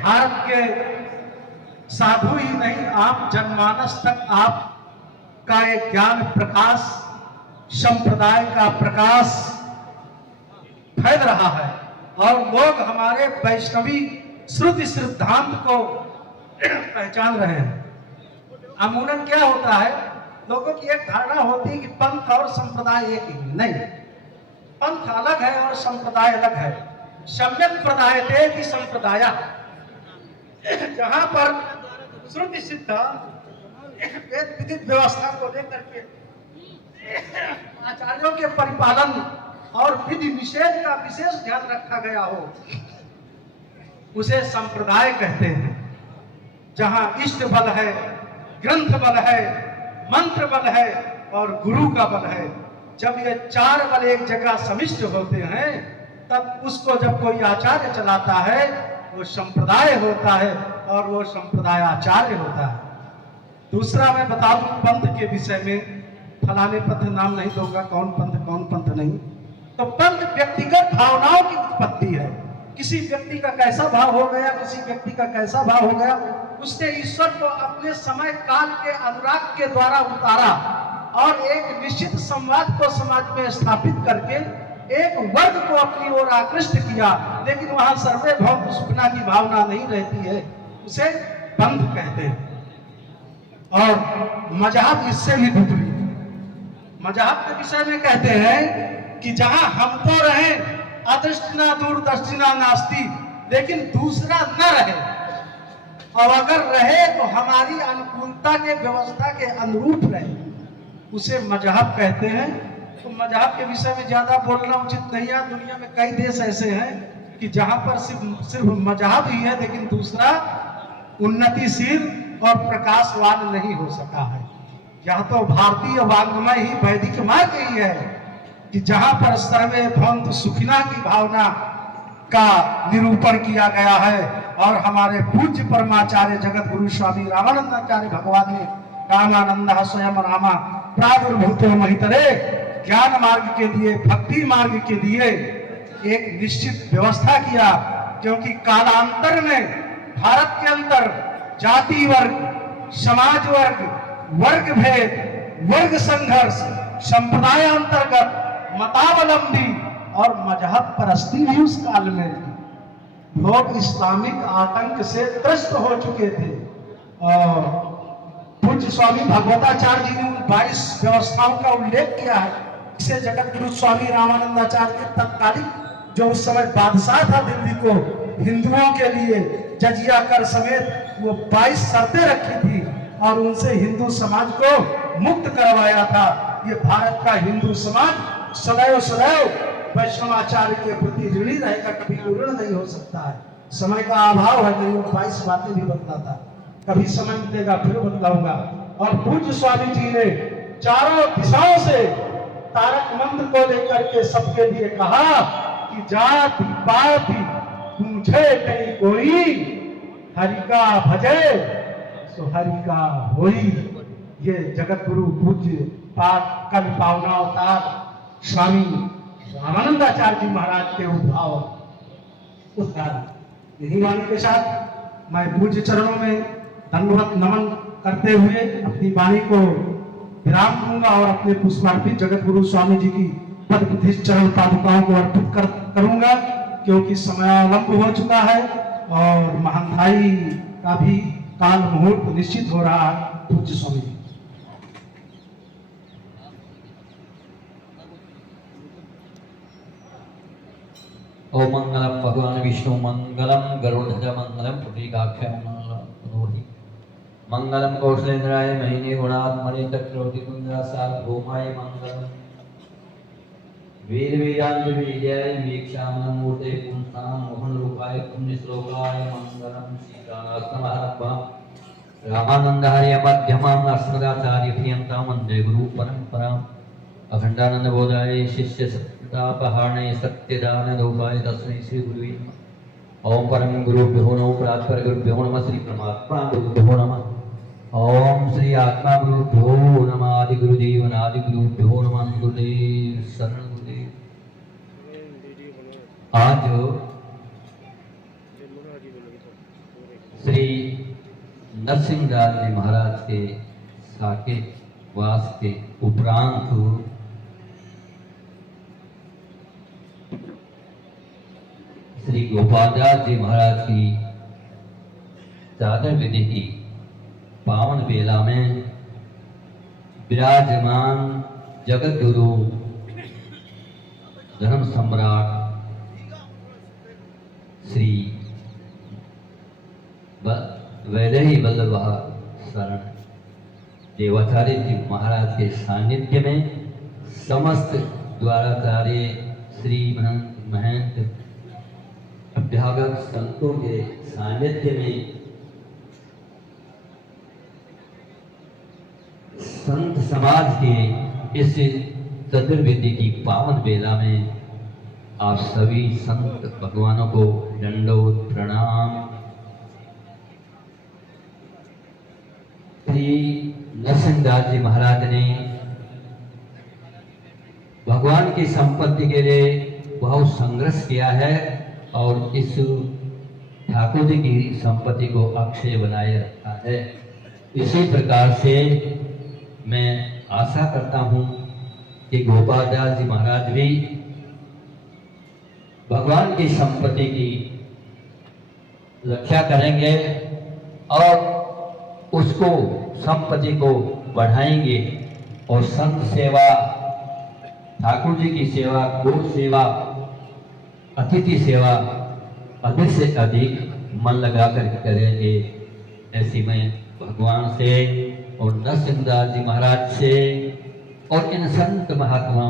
भारत के साधु ही नहीं, आम जनमानस तक आपका एक ज्ञान प्रकाश, संप्रदाय का प्रकाश फैल रहा है और लोग हमारे वैष्णवी श्रुति सिद्धांत को पहचान रहे हैं। अमूमन क्या होता है, लोगों की एक धारणा होती है कि पंथ और संप्रदाय एक ही नहीं, पंथ अलग है और संप्रदाय अलग है। सम्यक प्रदायते कि संप्रदाय, जहां पर श्रुति सिद्धांत वेद विदित व्यवस्था को लेकर के आचार्यों के परिपालन और विधि निषेध का विशेष ध्यान रखा गया हो, उसे संप्रदाय कहते हैं। जहां इष्ट बल है, ग्रंथ बल है, मंत्र बल है और गुरु का बल है, जब ये चार बल एक जगह समिष्ट होते हैं, तब उसको जब कोई आचार्य चलाता है वो संप्रदाय होता है और वो संप्रदाय आचार्य होता है। दूसरा मैं बता दूं पंथ के विषय में, फलाने पंथ नाम नहीं दूंगा, कौन पंथ नहीं। तो पंथ व्यक्तिगत भावनाओं की उत्पत्ति है। किसी व्यक्ति का कैसा भाव हो गया, किसी व्यक्ति का कैसा भाव हो गया, उसने ईश्वर को अपने समय काल के अनुराग के द्वारा उतारा और एक निश्चित संवाद को समाज में स्थापित करके एक वर्ग को अपनी ओर आकृष्ट किया, लेकिन वहां सर्वे भौत सुखना की भावना नहीं रहती है, उसे पंथ कहते हैं। और मजहब इससे भी विपरीत। मजहब के विषय में कहते हैं कि जहां हम तो रहे अदृष्टिना दूरदर्शिना नास्ति, लेकिन दूसरा न रहे, और अगर रहे तो हमारी अनुकूलता के व्यवस्था के अनुरूप रहे, उसे मजहब कहते हैं। तो मजहब के विषय में ज्यादा बोलना उचित नहीं है। दुनिया में कई देश ऐसे हैं कि जहां पर सिर्फ मजहब ही है, लेकिन दूसरा उन्नतिशील और प्रकाशवान नहीं हो सका है। यह तो भारतीय वाङ्मय ही वैदिक मार्ग ही है कि जहां पर सर्वे भवन्तु सुखिना की भावना का निरूपण किया गया है। और हमारे पूज्य परमाचार्य जगत गुरु स्वामी रामानंदाचार्य भगवान ने रामानंद स्वयं रामा प्रादुर्भूतो महितरे, ज्ञान मार्ग के लिए, भक्ति मार्ग के लिए एक निश्चित व्यवस्था किया। क्योंकि कालांतर में भारत के अंदर जाति वर्ग, समाज वर्ग, वर्ग भेद, वर्ग संघर्ष, संप्रदाय अंतर्गत मतावलंबी और मजहब परस्ती भी उस काल में थी। लोग इस्लामिक आतंक से त्रस्त हो चुके थे। और पूज्य स्वामी भगवताचार्य जी ने उन 22 व्यवस्थाओं का उल्लेख किया है। इसे जगत गुरु स्वामी रामानंदाचार्य के तत्कालिक जो उस समय बादशाह था दिल्ली को, हिंदुओं के लिए जजिया कर समेत वो 22 शर्तें रखी थी और उनसे हिंदू समाज को मुक्त करवाया था। ये भारत का हिंदू समाज सदैव वैष्णवाचार्य के प्रति ऋणी रहेगा, कभी ऋण नहीं हो सकता है। समय का अभाव है, नहीं वो 22 बातें भी बतलाता, कभी समय मिलेगा फिर बतलाऊंगा। और पूज्य स्वामी जी ने चारों दिशाओं से तारक मंत्र को लेकर के सबके लिए कहा कि जाति पाति पूछे नहीं कोई, हरि का भजे सो हरि का होई। ये जगत गुरु पूज्य पाक कवि पावना अवतार स्वामी रामानंदाचार्य जी महाराज के उद्भाव उद्धार। यही वाणी के साथ मैं पूज्य चरणों में दंडवत नमन करते हुए अपनी वाणी को विराम दूंगा और अपने पुष्पार्पित जगत गुरु स्वामी जी की पद प्रतिष्ठित चरण पादुकाओं को अर्पित करूंगा, क्योंकि समयालंब हो चुका है और महंगाई का भी काल मुहूर्त निश्चित हो रहा है। पूज्य स्वामी जी। ओम मंगलम भगवान विष्णु मंगलम गरुड़ध्वज मंगलम पुंडरीकाक्ष मनोहि मंगलम कौशलेन्द्राय महिने गुणात्मने चक्रवर्ती कुंजरा सार्वभौमाय मंगलम वेद वेदांत विजयाय वीक्षामन मूर्ते पुंसाम मोहन रूपाय पुण्य श्लोकाय मंगलम सीतानाथमहारभा रामानंद हरि मध्यमाम अस्मदाचार्य पर्यंताम वंदे गुरु परंपराम अखंडानंद बोधाय शिष्य सत्तापहारणे सत्यदान दोपाय तस्मै श्री गुरुवे नमः। ओम परम गुरुभ्यो नमः, परात्पर गुरुभ्यो नमः, श्री परमात्मा गुरुभ्यो नमः। ओम श्री आत्मा गुरुभ्यो नमः, आदि गुरुदेव आदि गुरुभ्यो नमः, गुरुदेव शरण गुरुदेव। आज श्री नरसिंहदास जी महाराज के साकेत वास के उपरांत श्री गोपालदास जी महाराज की चादर विधि की पावन बेला में विराजमान जगत गुरु धर्म सम्राट श्री वैदेही वल्लभ शरण देवाचार्य जी महाराज के सानिध्य में समस्त द्वाराचार्य श्री महंत अध्यापक संतों के सानिध्य में संत समाज के इस चतुर्वेदी की पावन बेला में आप सभी संत भगवानों को दंडोत प्रणाम। श्री नरसिंहदास जी महाराज ने भगवान की संपत्ति के लिए बहुत संघर्ष किया है और इस ठाकुर जी की संपत्ति को अक्षय बनाए रखा है। इसी प्रकार से मैं आशा करता हूं कि गोपालदास जी महाराज भी भगवान की संपत्ति की रक्षा करेंगे और उसको संपत्ति को बढ़ाएंगे और संत सेवा, ठाकुर जी की सेवा, गो सेवा, अतिथि सेवा अधिक से अधिक मन लगा कर करेंगे। ऐसी मैं भगवान से और नरसिंहदास जी महाराज से और इन संत महात्माओं